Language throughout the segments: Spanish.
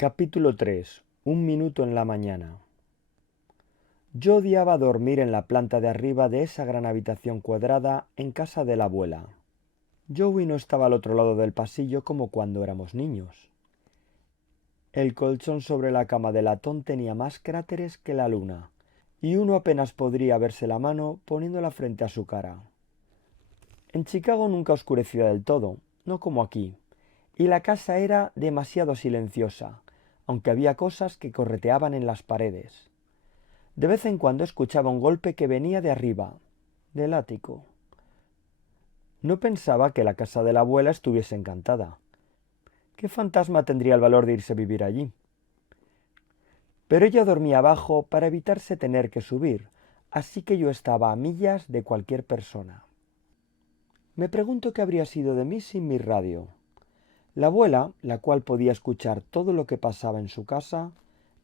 Capítulo 3. Un minuto en la mañana. Yo odiaba dormir en la planta de arriba de esa gran habitación cuadrada en casa de la abuela. Joey no estaba al otro lado del pasillo como cuando éramos niños. El colchón sobre la cama de latón tenía más cráteres que la luna, y uno apenas podría verse la mano poniéndola frente a su cara. En Chicago nunca oscurecía del todo, no como aquí, y la casa era demasiado silenciosa, aunque había cosas que correteaban en las paredes. De vez en cuando escuchaba un golpe que venía de arriba, del ático. No pensaba que la casa de la abuela estuviese encantada. ¿Qué fantasma tendría el valor de irse a vivir allí? Pero ella dormía abajo para evitarse tener que subir, así que yo estaba a millas de cualquier persona. Me pregunto qué habría sido de mí sin mi radio. La abuela, la cual podía escuchar todo lo que pasaba en su casa,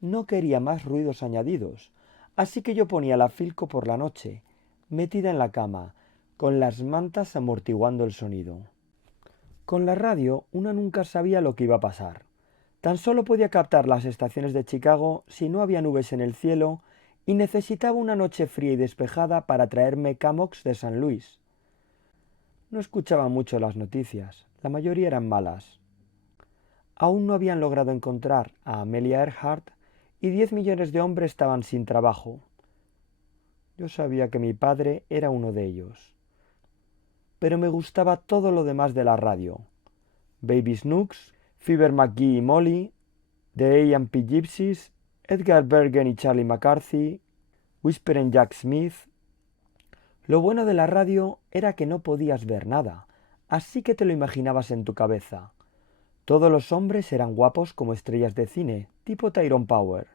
no quería más ruidos añadidos, así que yo ponía la Filco por la noche, metida en la cama, con las mantas amortiguando el sonido. Con la radio una nunca sabía lo que iba a pasar. Tan solo podía captar las estaciones de Chicago si no había nubes en el cielo y necesitaba una noche fría y despejada para traerme Camox de San Luis. No escuchaba mucho las noticias, la mayoría eran malas. Aún no habían logrado encontrar a Amelia Earhart y 10 millones de hombres estaban sin trabajo. Yo sabía que mi padre era uno de ellos. Pero me gustaba todo lo demás de la radio. Baby Snooks, Fibber McGee y Molly, The A&P Gypsies, Edgar Bergen y Charlie McCarthy, Whispering Jack Smith. Lo bueno de la radio era que no podías ver nada, así que te lo imaginabas en tu cabeza. Todos los hombres eran guapos como estrellas de cine, tipo Tyrone Power.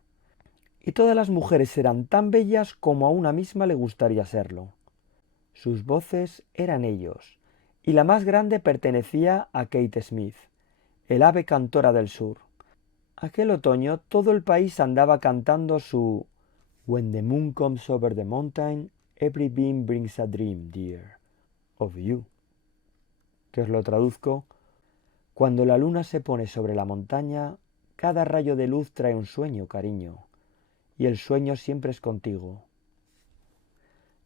Y todas las mujeres eran tan bellas como a una misma le gustaría serlo. Sus voces eran ellos, y la más grande pertenecía a Kate Smith, el ave cantora del sur. Aquel otoño todo el país andaba cantando su When the moon comes over the mountain, every beam brings a dream, dear, of you. Que os lo traduzco: cuando la luna se pone sobre la montaña, cada rayo de luz trae un sueño, cariño, y el sueño siempre es contigo.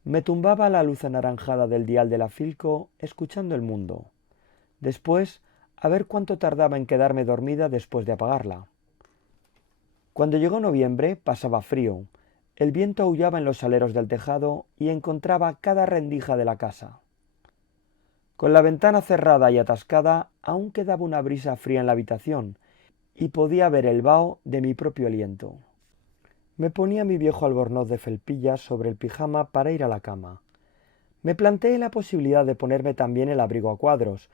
Me tumbaba a la luz anaranjada del dial de la Filco, escuchando el mundo. Después, a ver cuánto tardaba en quedarme dormida después de apagarla. Cuando llegó noviembre, pasaba frío. El viento aullaba en los aleros del tejado y encontraba cada rendija de la casa. Con la ventana cerrada y atascada, aún quedaba una brisa fría en la habitación, y podía ver el vaho de mi propio aliento. Me ponía mi viejo albornoz de felpillas sobre el pijama para ir a la cama. Me planteé la posibilidad de ponerme también el abrigo a cuadros,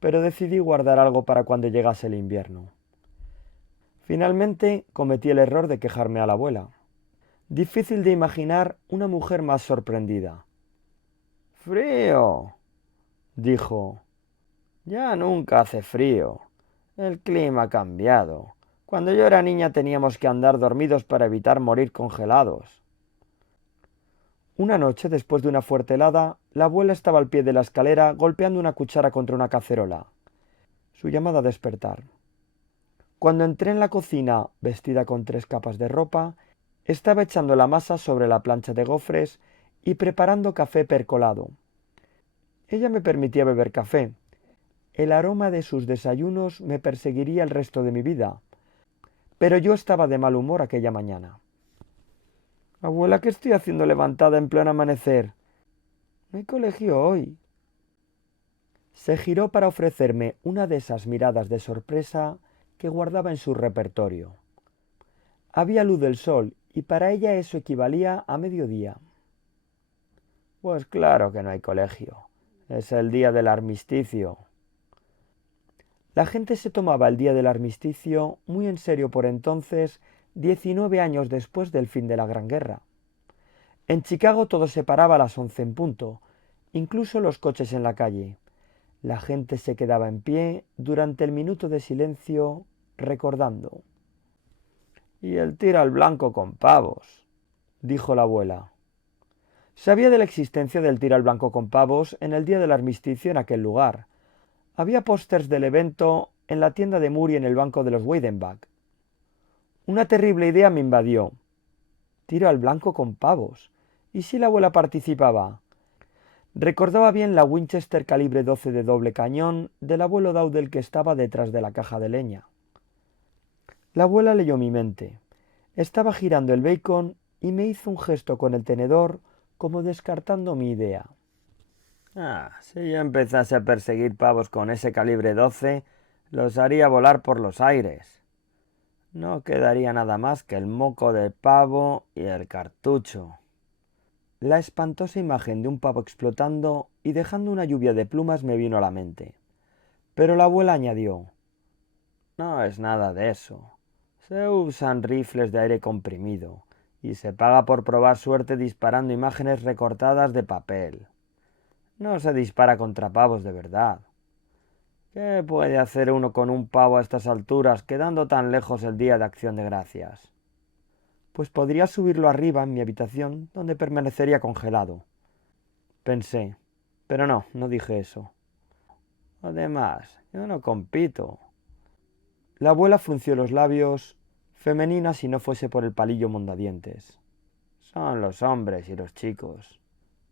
pero decidí guardar algo para cuando llegase el invierno. Finalmente cometí el error de quejarme a la abuela. Difícil de imaginar una mujer más sorprendida. «¡Frío!», dijo. «Ya nunca hace frío. El clima ha cambiado. Cuando yo era niña teníamos que andar dormidos para evitar morir congelados». Una noche, después de una fuerte helada, la abuela estaba al pie de la escalera golpeando una cuchara contra una cacerola. Su llamada a despertar. Cuando entré en la cocina, vestida con 3 capas de ropa, estaba echando la masa sobre la plancha de gofres y preparando café percolado. Ella me permitía beber café. El aroma de sus desayunos me perseguiría el resto de mi vida. Pero yo estaba de mal humor aquella mañana. «Abuela, ¿qué estoy haciendo levantada en pleno amanecer? No hay colegio hoy». Se giró para ofrecerme una de esas miradas de sorpresa que guardaba en su repertorio. Había luz del sol y para ella eso equivalía a mediodía. «Pues claro que no hay colegio. Es el día del armisticio». La gente se tomaba el día del armisticio muy en serio por entonces, 19 años después del fin de la Gran Guerra. En Chicago todo se paraba a las 11 en punto, incluso los coches en la calle. La gente se quedaba en pie durante el minuto de silencio, recordando. «Y el tiro al blanco con pavos», dijo la abuela. Sabía de la existencia del tiro al blanco con pavos en el día del armisticio en aquel lugar. Había pósters del evento en la tienda de Muri en el banco de los Weidenbach. Una terrible idea me invadió. Tiro al blanco con pavos. ¿Y si la abuela participaba? Recordaba bien la Winchester calibre 12 de doble cañón del abuelo Dowdell que estaba detrás de la caja de leña. La abuela leyó mi mente. Estaba girando el bacon y me hizo un gesto con el tenedor como descartando mi idea. Si yo empezase a perseguir pavos con ese calibre 12, los haría volar por los aires. No quedaría nada más que el moco del pavo y el cartucho. La espantosa imagen de un pavo explotando y dejando una lluvia de plumas me vino a la mente. Pero la abuela añadió: no es nada de eso. Se usan rifles de aire comprimido y se paga por probar suerte disparando imágenes recortadas de papel. No se dispara contra pavos de verdad. ¿Qué puede hacer uno con un pavo a estas alturas, quedando tan lejos el día de Acción de Gracias? Pues podría subirlo arriba en mi habitación, donde permanecería congelado. Pensé, pero no dije eso. Además, yo no compito. La abuela frunció los labios, femenina si no fuese por el palillo mondadientes. Son los hombres y los chicos.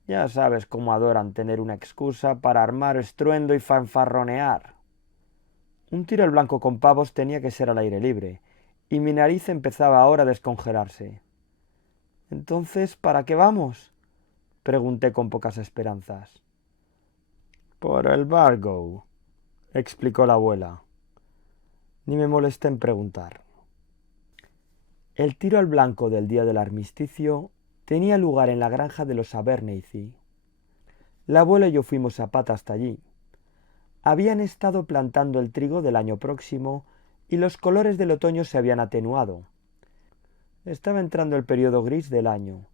Ya sabes cómo adoran tener una excusa para armar estruendo y fanfarronear. Un tiro al blanco con pavos tenía que ser al aire libre, y mi nariz empezaba ahora a descongelarse. Entonces, ¿para qué vamos?, pregunté con pocas esperanzas. Por el Bargo, explicó la abuela. Ni me molesté en preguntar. El tiro al blanco del día del armisticio tenía lugar en la granja de los Abernethy. La abuela y yo fuimos a pata hasta allí. Habían estado plantando el trigo del año próximo y los colores del otoño se habían atenuado. Estaba entrando el periodo gris del año.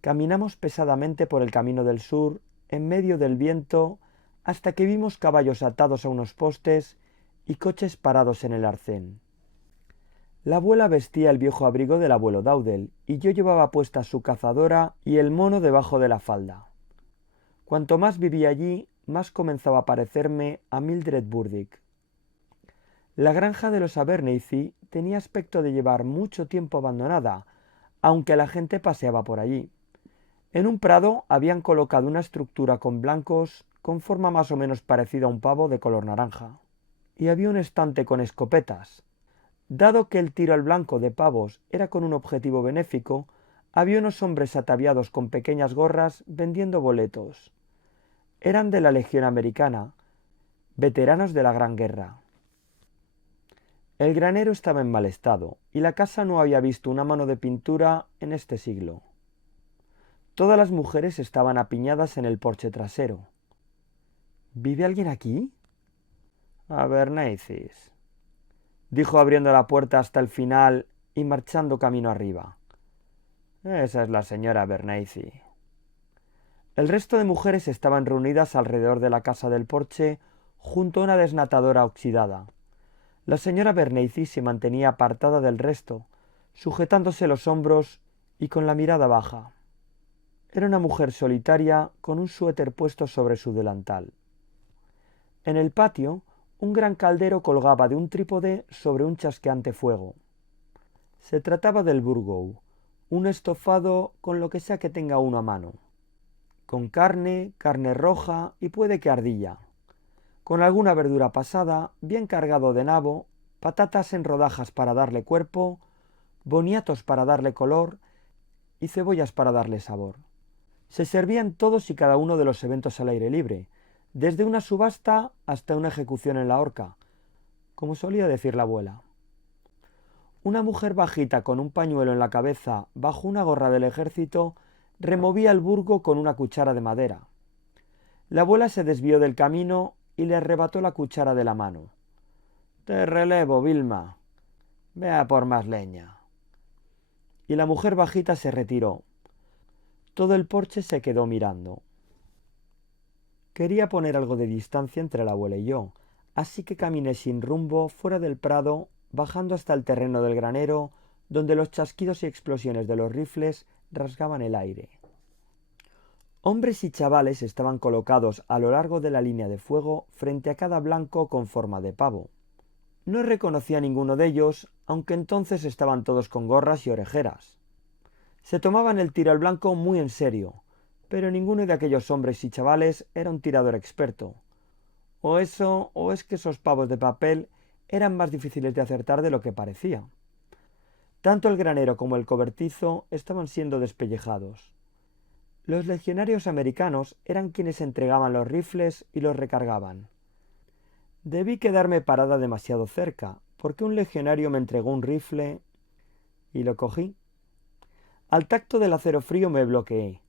Caminamos pesadamente por el camino del sur, en medio del viento, hasta que vimos caballos atados a unos postes y coches parados en el arcén. La abuela vestía el viejo abrigo del abuelo Dowdell y yo llevaba puesta su cazadora y el mono debajo de la falda. Cuanto más vivía allí, más comenzaba a parecerme a Mildred Burdick. La granja de los Abernethy tenía aspecto de llevar mucho tiempo abandonada, aunque la gente paseaba por allí. En un prado habían colocado una estructura con blancos con forma más o menos parecida a un pavo de color naranja. Y había un estante con escopetas. Dado que el tiro al blanco de pavos era con un objetivo benéfico, había unos hombres ataviados con pequeñas gorras vendiendo boletos. Eran de la Legión Americana, veteranos de la Gran Guerra. El granero estaba en mal estado, y la casa no había visto una mano de pintura en este siglo. Todas las mujeres estaban apiñadas en el porche trasero. ¿Vive alguien aquí? Abernethys, dijo abriendo la puerta hasta el final y marchando camino arriba. Esa es la señora Abernethy. El resto de mujeres estaban reunidas alrededor de la casa del porche junto a una desnatadora oxidada. La señora Abernethy se mantenía apartada del resto, sujetándose los hombros y con la mirada baja. Era una mujer solitaria con un suéter puesto sobre su delantal. En el patio, un gran caldero colgaba de un trípode sobre un chasqueante fuego. Se trataba del burgou, un estofado con lo que sea que tenga uno a mano. Con carne, carne roja y puede que ardilla. Con alguna verdura pasada, bien cargado de nabo, patatas en rodajas para darle cuerpo, boniatos para darle color y cebollas para darle sabor. Se servían todos y cada uno de los eventos al aire libre, desde una subasta hasta una ejecución en la horca, como solía decir la abuela. Una mujer bajita con un pañuelo en la cabeza bajo una gorra del ejército removía el burgo con una cuchara de madera. La abuela se desvió del camino y le arrebató la cuchara de la mano. «Te relevo, Vilma. Ve a por más leña». Y la mujer bajita se retiró. Todo el porche se quedó mirando. Quería poner algo de distancia entre la abuela y yo, así que caminé sin rumbo fuera del prado, bajando hasta el terreno del granero, donde los chasquidos y explosiones de los rifles rasgaban el aire. Hombres y chavales estaban colocados a lo largo de la línea de fuego frente a cada blanco con forma de pavo. No reconocí a ninguno de ellos, aunque entonces estaban todos con gorras y orejeras. Se tomaban el tiro al blanco muy en serio, pero ninguno de aquellos hombres y chavales era un tirador experto. O eso, o es que esos pavos de papel eran más difíciles de acertar de lo que parecía. Tanto el granero como el cobertizo estaban siendo despellejados. Los legionarios americanos eran quienes entregaban los rifles y los recargaban. Debí quedarme parada demasiado cerca, porque un legionario me entregó un rifle y lo cogí. Al tacto del acero frío me bloqueé.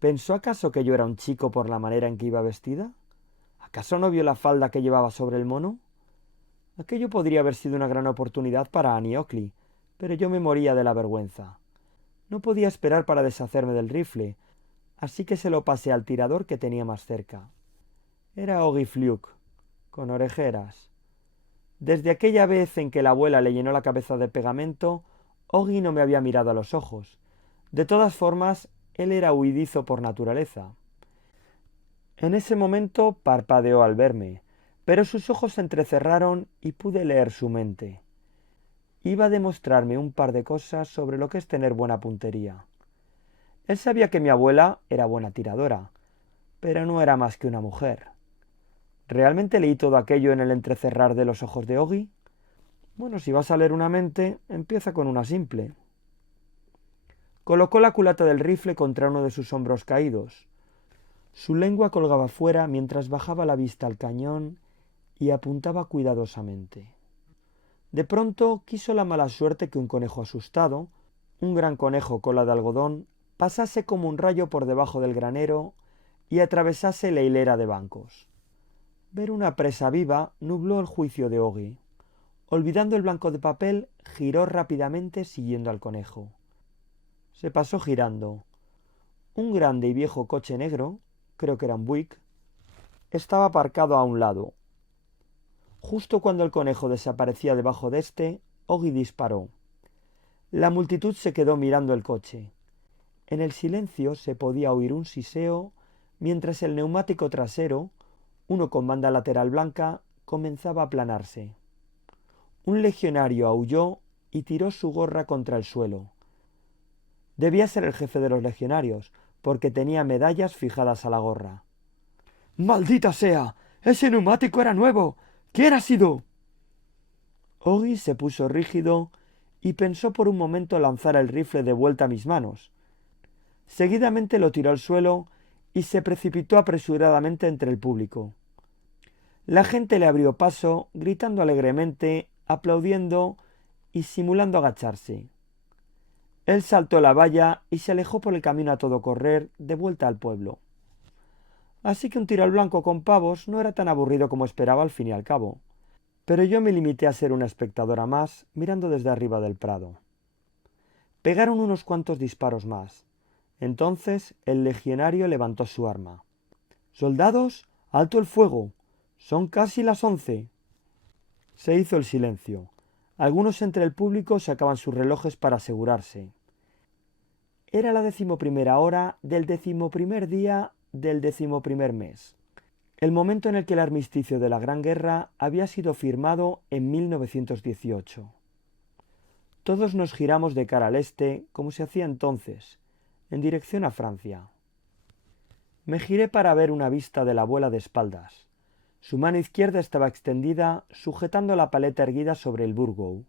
¿Pensó acaso que yo era un chico por la manera en que iba vestida? ¿Acaso no vio la falda que llevaba sobre el mono? Aquello podría haber sido una gran oportunidad para Annie Oakley, pero yo me moría de la vergüenza. No podía esperar para deshacerme del rifle, así que se lo pasé al tirador que tenía más cerca. Era Oggy Fluke, con orejeras. Desde aquella vez en que la abuela le llenó la cabeza de pegamento, Oggy no me había mirado a los ojos. De todas formas, él era huidizo por naturaleza. En ese momento parpadeó al verme, pero sus ojos se entrecerraron y pude leer su mente. Iba a demostrarme un par de cosas sobre lo que es tener buena puntería. Él sabía que mi abuela era buena tiradora, pero no era más que una mujer. ¿Realmente leí todo aquello en el entrecerrar de los ojos de Oggy? Bueno, si vas a leer una mente, empieza con una simple. Colocó la culata del rifle contra uno de sus hombros caídos. Su lengua colgaba fuera mientras bajaba la vista al cañón y apuntaba cuidadosamente. De pronto quiso la mala suerte que un conejo asustado, un gran conejo cola de algodón, pasase como un rayo por debajo del granero y atravesase la hilera de bancos. Ver una presa viva nubló el juicio de Oggy. Olvidando el blanco de papel, giró rápidamente siguiendo al conejo. Se pasó girando. Un grande y viejo coche negro, creo que era un Buick, estaba aparcado a un lado. Justo cuando el conejo desaparecía debajo de éste, Oggy disparó. La multitud se quedó mirando el coche. En el silencio se podía oír un siseo mientras el neumático trasero, uno con banda lateral blanca, comenzaba a aplanarse. Un legionario aulló y tiró su gorra contra el suelo. Debía ser el jefe de los legionarios, porque tenía medallas fijadas a la gorra. ¡Maldita sea! ¡Ese neumático era nuevo! ¿Quién ha sido? Oggy se puso rígido y pensó por un momento lanzar el rifle de vuelta a mis manos. Seguidamente lo tiró al suelo y se precipitó apresuradamente entre el público. La gente le abrió paso, gritando alegremente, aplaudiendo y simulando agacharse. Él saltó la valla y se alejó por el camino a todo correr, de vuelta al pueblo. Así que un tiro al blanco con pavos no era tan aburrido como esperaba al fin y al cabo. Pero yo me limité a ser una espectadora más, mirando desde arriba del prado. Pegaron unos cuantos disparos más. Entonces el legionario levantó su arma. —¡Soldados, alto el fuego! ¡Son casi las 11! Se hizo el silencio. Algunos entre el público sacaban sus relojes para asegurarse. Era la 11ª hora del 11º día del 11º mes. El momento en el que el armisticio de la Gran Guerra había sido firmado en 1918. Todos nos giramos de cara al este, como se hacía entonces, en dirección a Francia. Me giré para ver una vista de la abuela de espaldas. Su mano izquierda estaba extendida, sujetando la paleta erguida sobre el burgo.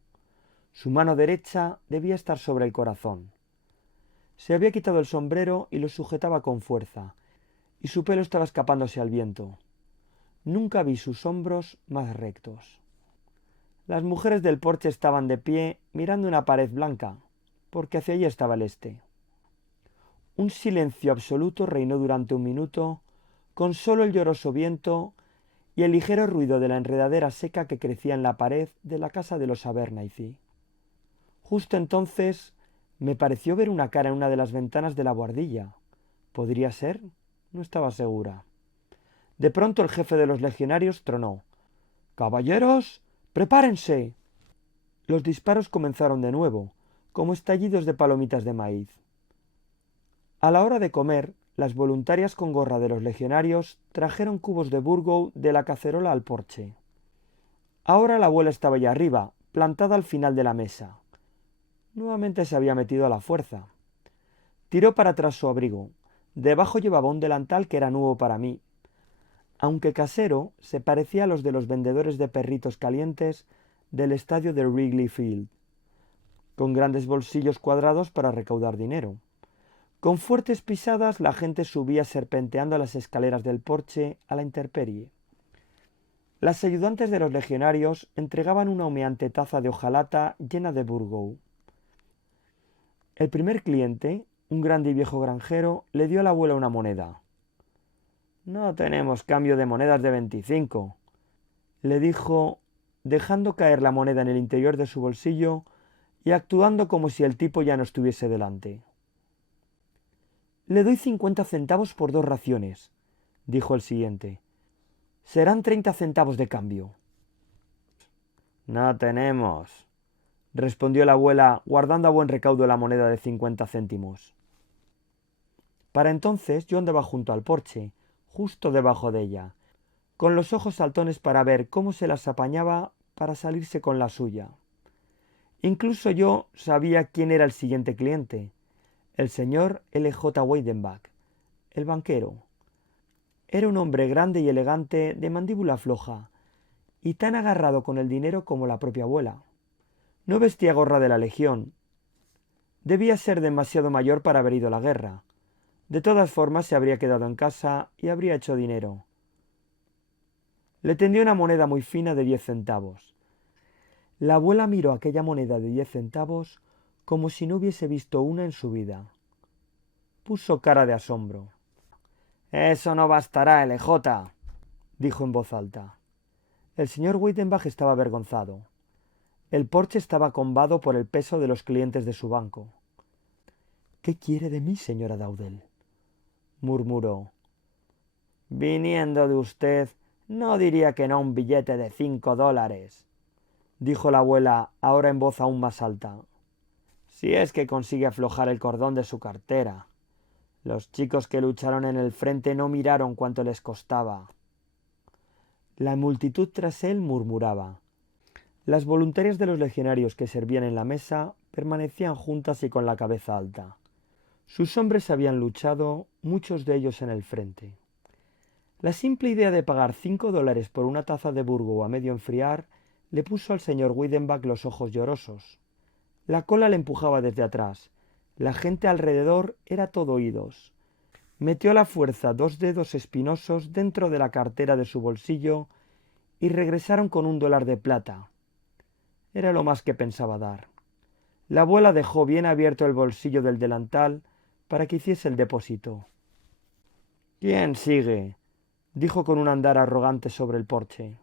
Su mano derecha debía estar sobre el corazón. Se había quitado el sombrero y lo sujetaba con fuerza, y su pelo estaba escapándose al viento. Nunca vi sus hombros más rectos. Las mujeres del porche estaban de pie, mirando una pared blanca, porque hacia allí estaba el este. Un silencio absoluto reinó durante un minuto, con solo el lloroso viento y el ligero ruido de la enredadera seca que crecía en la pared de la casa de los Abernathy. Justo entonces me pareció ver una cara en una de las ventanas de la buhardilla. ¿Podría ser? No estaba segura. De pronto el jefe de los legionarios tronó. —¡Caballeros, prepárense! Los disparos comenzaron de nuevo, como estallidos de palomitas de maíz. A la hora de comer, las voluntarias con gorra de los legionarios trajeron cubos de burgo de la cacerola al porche. Ahora la abuela estaba allá arriba, plantada al final de la mesa. Nuevamente se había metido a la fuerza. Tiró para atrás su abrigo. Debajo llevaba un delantal que era nuevo para mí. Aunque casero, se parecía a los de los vendedores de perritos calientes del estadio de Wrigley Field, con grandes bolsillos cuadrados para recaudar dinero. Con fuertes pisadas la gente subía serpenteando las escaleras del porche a la intemperie. Las ayudantes de los legionarios entregaban una humeante taza de hojalata llena de burgoo. El primer cliente, un grande y viejo granjero, le dio a la abuela una moneda. «No tenemos cambio de monedas de 25», le dijo, dejando caer la moneda en el interior de su bolsillo y actuando como si el tipo ya no estuviese delante. «Le doy 50 centavos por 2 raciones», dijo el siguiente. «Serán 30 centavos de cambio». «No tenemos», respondió la abuela, guardando a buen recaudo la moneda de 50 céntimos. Para entonces yo andaba junto al porche, justo debajo de ella, con los ojos saltones para ver cómo se las apañaba para salirse con la suya. Incluso yo sabía quién era el siguiente cliente, el señor L. J. Weidenbach, el banquero. Era un hombre grande y elegante, de mandíbula floja, y tan agarrado con el dinero como la propia abuela. No vestía gorra de la Legión. Debía ser demasiado mayor para haber ido a la guerra. De todas formas se habría quedado en casa y habría hecho dinero. Le tendió una moneda muy fina de 10 centavos. La abuela miró aquella moneda de 10 centavos como si no hubiese visto una en su vida. Puso cara de asombro. «Eso no bastará, LJ», dijo en voz alta. El señor Weidenbach estaba avergonzado. El porche estaba combado por el peso de los clientes de su banco. «¿Qué quiere de mí, señora Dowdell?», murmuró. «Viniendo de usted, no diría que no a un billete de $5», dijo la abuela, ahora en voz aún más alta. «Si es que consigue aflojar el cordón de su cartera. Los chicos que lucharon en el frente no miraron cuánto les costaba». La multitud tras él murmuraba. Las voluntarias de los legionarios que servían en la mesa permanecían juntas y con la cabeza alta. Sus hombres habían luchado, muchos de ellos en el frente. La simple idea de pagar $5 por una taza de burgoo a medio enfriar le puso al señor Weidenbach los ojos llorosos. La cola le empujaba desde atrás. La gente alrededor era todo oídos. Metió a la fuerza 2 dedos espinosos dentro de la cartera de su bolsillo y regresaron con $1 de plata. Era lo más que pensaba dar. La abuela dejó bien abierto el bolsillo del delantal para que hiciese el depósito. «¿Quién sigue?», dijo con un andar arrogante sobre el porche.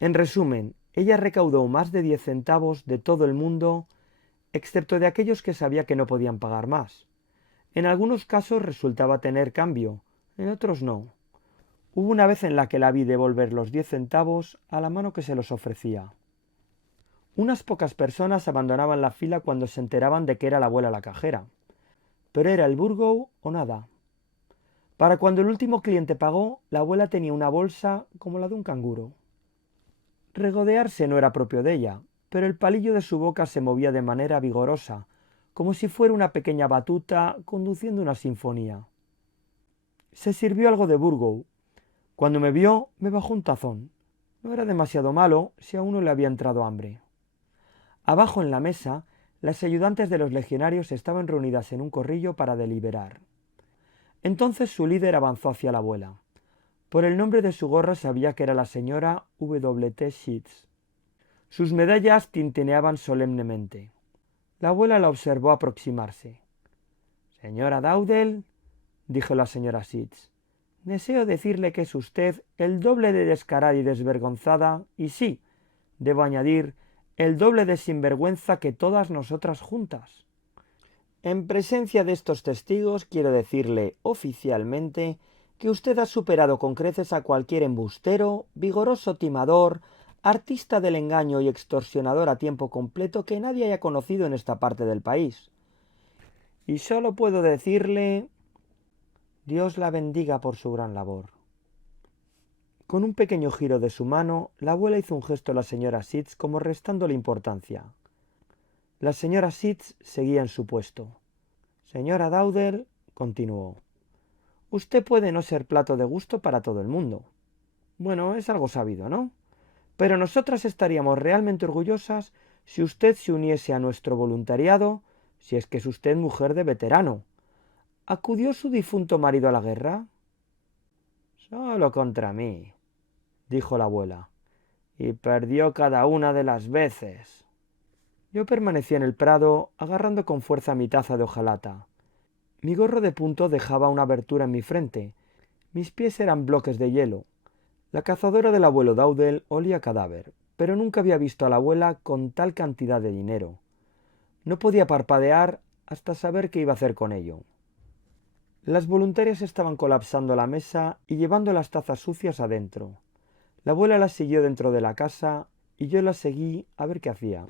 En resumen, ella recaudó más de 10 centavos de todo el mundo, excepto de aquellos que sabía que no podían pagar más. En algunos casos resultaba tener cambio, en otros no. Hubo una vez en la que la vi devolver los 10 centavos a la mano que se los ofrecía. Unas pocas personas abandonaban la fila cuando se enteraban de que era la abuela la cajera, pero era el burgoo o nada. Para cuando el último cliente pagó, la abuela tenía una bolsa como la de un canguro. Regodearse no era propio de ella, pero el palillo de su boca se movía de manera vigorosa, como si fuera una pequeña batuta conduciendo una sinfonía. Se sirvió algo de burgoo. Cuando me vio, me bajó un tazón. No era demasiado malo si a uno le había entrado hambre. Abajo en la mesa, las ayudantes de los legionarios estaban reunidas en un corrillo para deliberar. Entonces su líder avanzó hacia la abuela. Por el nombre de su gorra sabía que era la señora W. T. Sheets. Sus medallas tintineaban solemnemente. La abuela la observó aproximarse. «Señora Dowdell», dijo la señora Sheets, «deseo decirle que es usted el doble de descarada y desvergonzada, y sí, debo añadir, el doble de sinvergüenza que todas nosotras juntas. En presencia de estos testigos quiero decirle oficialmente que usted ha superado con creces a cualquier embustero, vigoroso timador, artista del engaño y extorsionador a tiempo completo que nadie haya conocido en esta parte del país. Y solo puedo decirle... Dios la bendiga por su gran labor». Con un pequeño giro de su mano, la abuela hizo un gesto a la señora Sitz como restándole importancia. La señora Sitz seguía en su puesto. Señora Dowdell, continuó, usted puede no ser plato de gusto para todo el mundo. Bueno, es algo sabido, ¿no? Pero nosotras estaríamos realmente orgullosas si usted se uniese a nuestro voluntariado, si es que es usted mujer de veterano. ¿Acudió su difunto marido a la guerra? Solo contra mí, dijo la abuela, y perdió cada una de las veces. Yo permanecí en el prado, agarrando con fuerza mi taza de hojalata. Mi gorro de punto dejaba una abertura en mi frente. Mis pies eran bloques de hielo. La cazadora del abuelo Dowdell olía a cadáver, pero nunca había visto a la abuela con tal cantidad de dinero. No podía parpadear hasta saber qué iba a hacer con ello. Las voluntarias estaban colapsando la mesa y llevando las tazas sucias adentro. La abuela las siguió dentro de la casa y yo las seguí a ver qué hacía.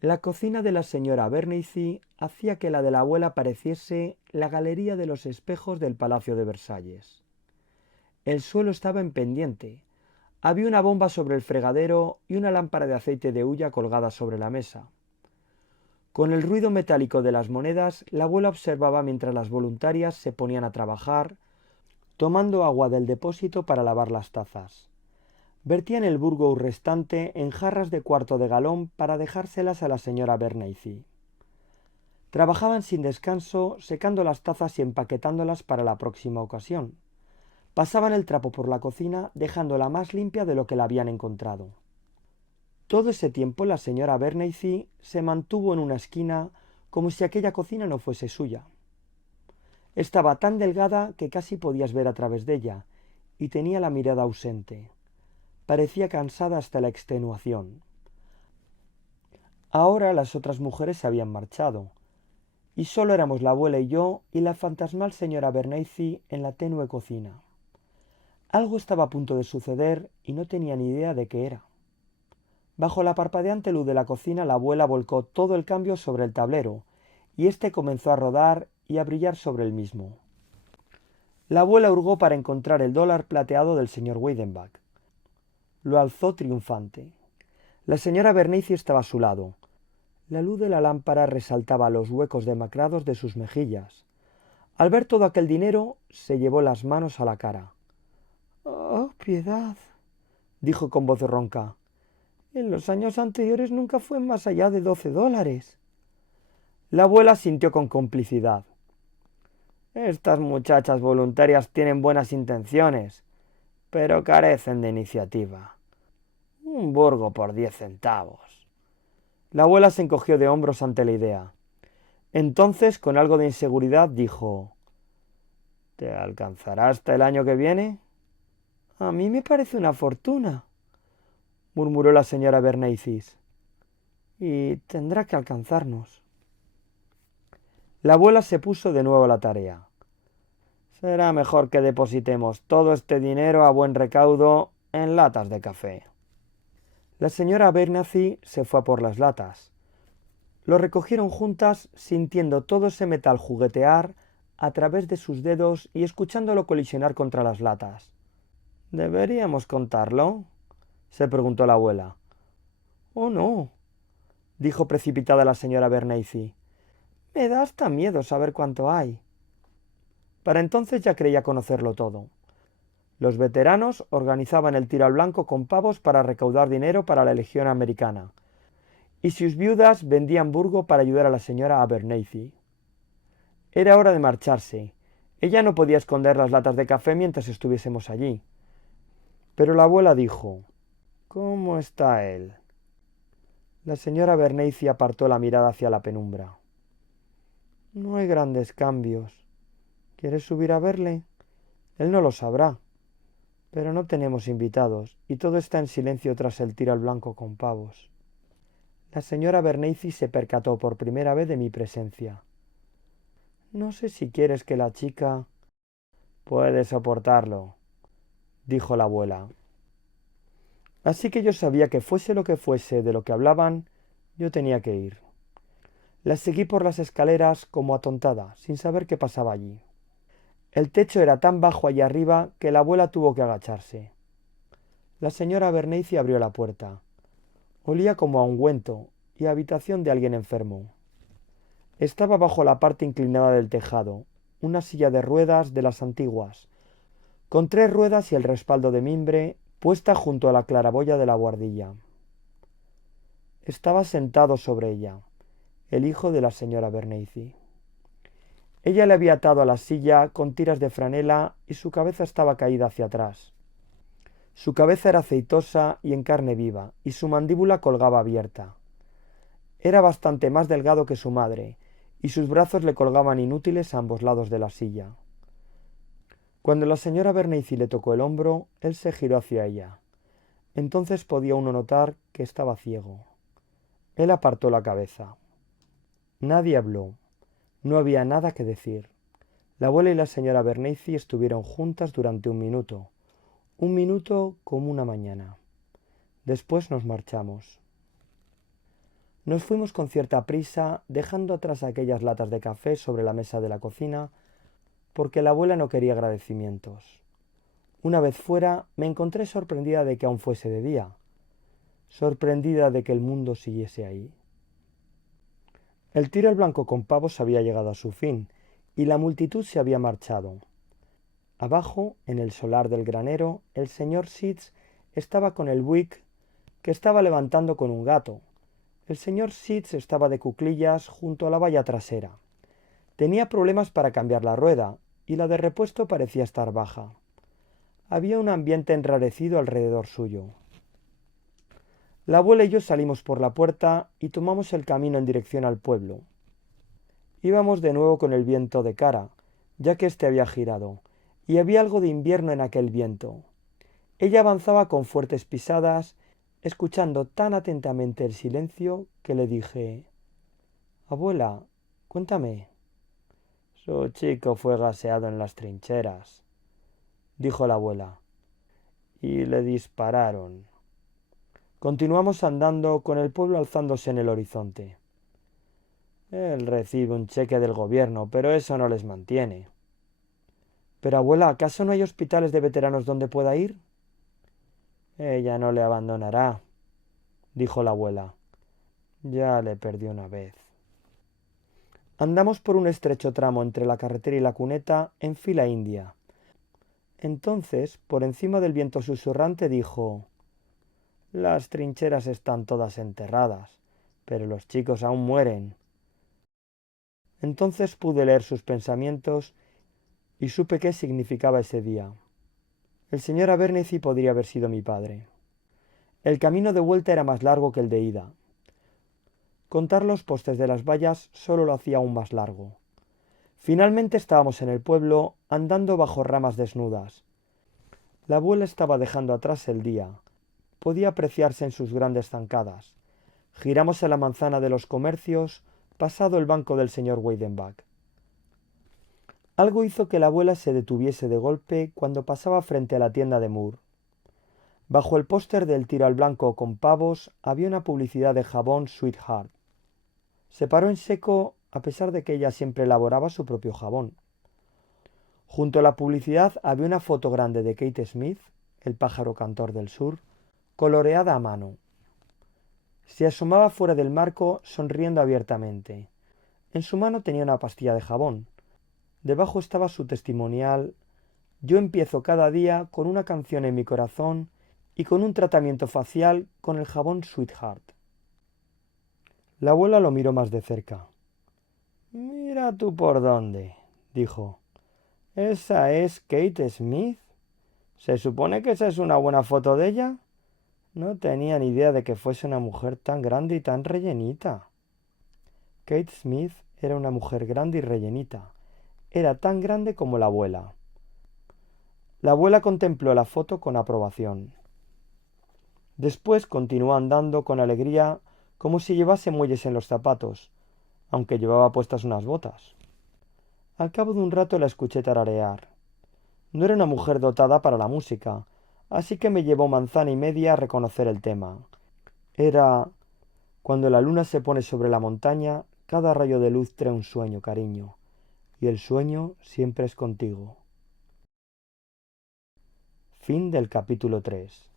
La cocina de la señora Bernayce hacía que la de la abuela pareciese la galería de los espejos del Palacio de Versalles. El suelo estaba en pendiente. Había una bomba sobre el fregadero y una lámpara de aceite de hulla colgada sobre la mesa. Con el ruido metálico de las monedas, la abuela observaba mientras las voluntarias se ponían a trabajar, tomando agua del depósito para lavar las tazas. Vertían el burgo restante en jarras de cuarto de galón para dejárselas a la señora Bernayce. Trabajaban sin descanso, secando las tazas y empaquetándolas para la próxima ocasión. Pasaban el trapo por la cocina, dejándola más limpia de lo que la habían encontrado. Todo ese tiempo la señora Bernayce se mantuvo en una esquina como si aquella cocina no fuese suya. Estaba tan delgada que casi podías ver a través de ella, y tenía la mirada ausente. Parecía cansada hasta la extenuación. Ahora las otras mujeres se habían marchado, y solo éramos la abuela y yo y la fantasmal señora Bernayce en la tenue cocina. Algo estaba a punto de suceder y no tenía ni idea de qué era. Bajo la parpadeante luz de la cocina, la abuela volcó todo el cambio sobre el tablero, y éste comenzó a rodar y a brillar sobre el mismo. La abuela hurgó para encontrar el dólar plateado del señor Weidenbach. Lo alzó triunfante. La señora Bernayce estaba a su lado. La luz de la lámpara resaltaba los huecos demacrados de sus mejillas. Al ver todo aquel dinero, se llevó las manos a la cara. «¡Oh, piedad!», dijo con voz ronca. «En los años anteriores nunca fue más allá de $12». La abuela sintió con complicidad. «Estas muchachas voluntarias tienen buenas intenciones, pero carecen de iniciativa. Un burgo por 10 centavos». La abuela se encogió de hombros ante la idea. Entonces, con algo de inseguridad, dijo: «¿Te alcanzará hasta el año que viene?» «A mí me parece una fortuna», murmuró la señora Bernayce. «Y tendrá que alcanzarnos». La abuela se puso de nuevo a la tarea. «Será mejor que depositemos todo este dinero a buen recaudo en latas de café». La señora Bernayce se fue a por las latas. Lo recogieron juntas, sintiendo todo ese metal juguetear a través de sus dedos y escuchándolo colisionar contra las latas. «¿Deberíamos contarlo?», se preguntó la abuela. «Oh, no», dijo precipitada la señora Bernayce. «Me da hasta miedo saber cuánto hay». Para entonces ya creía conocerlo todo. Los veteranos organizaban el tiro al blanco con pavos para recaudar dinero para la Legión Americana, y sus viudas vendían burgo para ayudar a la señora Bernayce. Era hora de marcharse. Ella no podía esconder las latas de café mientras estuviésemos allí. Pero la abuela dijo: «¿Cómo está él?». La señora Bernayce apartó la mirada hacia la penumbra. «No hay grandes cambios. ¿Quieres subir a verle? Él no lo sabrá. Pero no tenemos invitados, y todo está en silencio tras el tiro al blanco con pavos». La señora Bernayce se percató por primera vez de mi presencia. «No sé si quieres que la chica...». «Puede soportarlo», dijo la abuela. Así que yo sabía que fuese lo que fuese de lo que hablaban, yo tenía que ir. La seguí por las escaleras como atontada, sin saber qué pasaba allí. El techo era tan bajo allá arriba que la abuela tuvo que agacharse. La señora Bernacey abrió la puerta. Olía como a ungüento y a habitación de alguien enfermo. Estaba bajo la parte inclinada del tejado, una silla de ruedas de las antiguas, con 3 ruedas y el respaldo de mimbre, puesta junto a la claraboya de la buhardilla. Estaba sentado sobre ella, el hijo de la señora Bernacey. Ella le había atado a la silla con tiras de franela y su cabeza estaba caída hacia atrás. Su cabeza era aceitosa y en carne viva, y su mandíbula colgaba abierta. Era bastante más delgado que su madre, y sus brazos le colgaban inútiles a ambos lados de la silla. Cuando la señora Bernacey le tocó el hombro, él se giró hacia ella. Entonces podía uno notar que estaba ciego. Él apartó la cabeza. Nadie habló. No había nada que decir. La abuela y la señora Bernacey estuvieron juntas durante 1 minuto. 1 minuto como una mañana. Después nos marchamos. Nos fuimos con cierta prisa, dejando atrás aquellas latas de café sobre la mesa de la cocina, porque la abuela no quería agradecimientos. Una vez fuera, me encontré sorprendida de que aún fuese de día, sorprendida de que el mundo siguiese ahí. El tiro al blanco con pavos había llegado a su fin, y la multitud se había marchado. Abajo, en el solar del granero, el señor Sitz estaba con el buick que estaba levantando con un gato. El señor Sitz estaba de cuclillas junto a la valla trasera. Tenía problemas para cambiar la rueda, y la de repuesto parecía estar baja. Había un ambiente enrarecido alrededor suyo. La abuela y yo salimos por la puerta y tomamos el camino en dirección al pueblo. Íbamos de nuevo con el viento de cara, ya que éste había girado, y había algo de invierno en aquel viento. Ella avanzaba con fuertes pisadas, escuchando tan atentamente el silencio que le dije: «Abuela, cuéntame». «Su chico fue gaseado en las trincheras», dijo la abuela, «y le dispararon». Continuamos andando con el pueblo alzándose en el horizonte. Él recibe un cheque del gobierno, pero eso no les mantiene. «Pero abuela, ¿acaso no hay hospitales de veteranos donde pueda ir?» «Ella no le abandonará», dijo la abuela. «Ya le perdió una vez». Andamos por un estrecho tramo entre la carretera y la cuneta en fila india. Entonces, por encima del viento susurrante, dijo: «Las trincheras están todas enterradas, pero los chicos aún mueren». Entonces pude leer sus pensamientos y supe qué significaba ese día. El señor Abernethy podría haber sido mi padre. El camino de vuelta era más largo que el de ida. Contar los postes de las vallas solo lo hacía aún más largo. Finalmente estábamos en el pueblo, andando bajo ramas desnudas. La abuela estaba dejando atrás el día. Podía apreciarse en sus grandes zancadas. Giramos a la manzana de los comercios, pasado el banco del señor Weidenbach. Algo hizo que la abuela se detuviese de golpe cuando pasaba frente a la tienda de Moore. Bajo el póster del tiro al blanco con pavos había una publicidad de jabón Sweetheart. Se paró en seco a pesar de que ella siempre elaboraba su propio jabón. Junto a la publicidad había una foto grande de Kate Smith, el pájaro cantor del sur, coloreada a mano. Se asomaba fuera del marco sonriendo abiertamente. En su mano tenía una pastilla de jabón. Debajo estaba su testimonial: «Yo empiezo cada día con una canción en mi corazón y con un tratamiento facial con el jabón Sweetheart». La abuela lo miró más de cerca. «Mira tú por dónde», dijo. «¿Esa es Kate Smith? ¿Se supone que esa es una buena foto de ella? No tenía ni idea de que fuese una mujer tan grande y tan rellenita». Kate Smith era una mujer grande y rellenita. Era tan grande como la abuela. La abuela contempló la foto con aprobación. Después continuó andando con alegría, como si llevase muelles en los zapatos, aunque llevaba puestas unas botas. Al cabo de un rato la escuché tararear. No era una mujer dotada para la música, así que me llevó manzana y media a reconocer el tema. Era: «Cuando la luna se pone sobre la montaña, cada rayo de luz trae un sueño, cariño, y el sueño siempre es contigo». Fin del capítulo 3.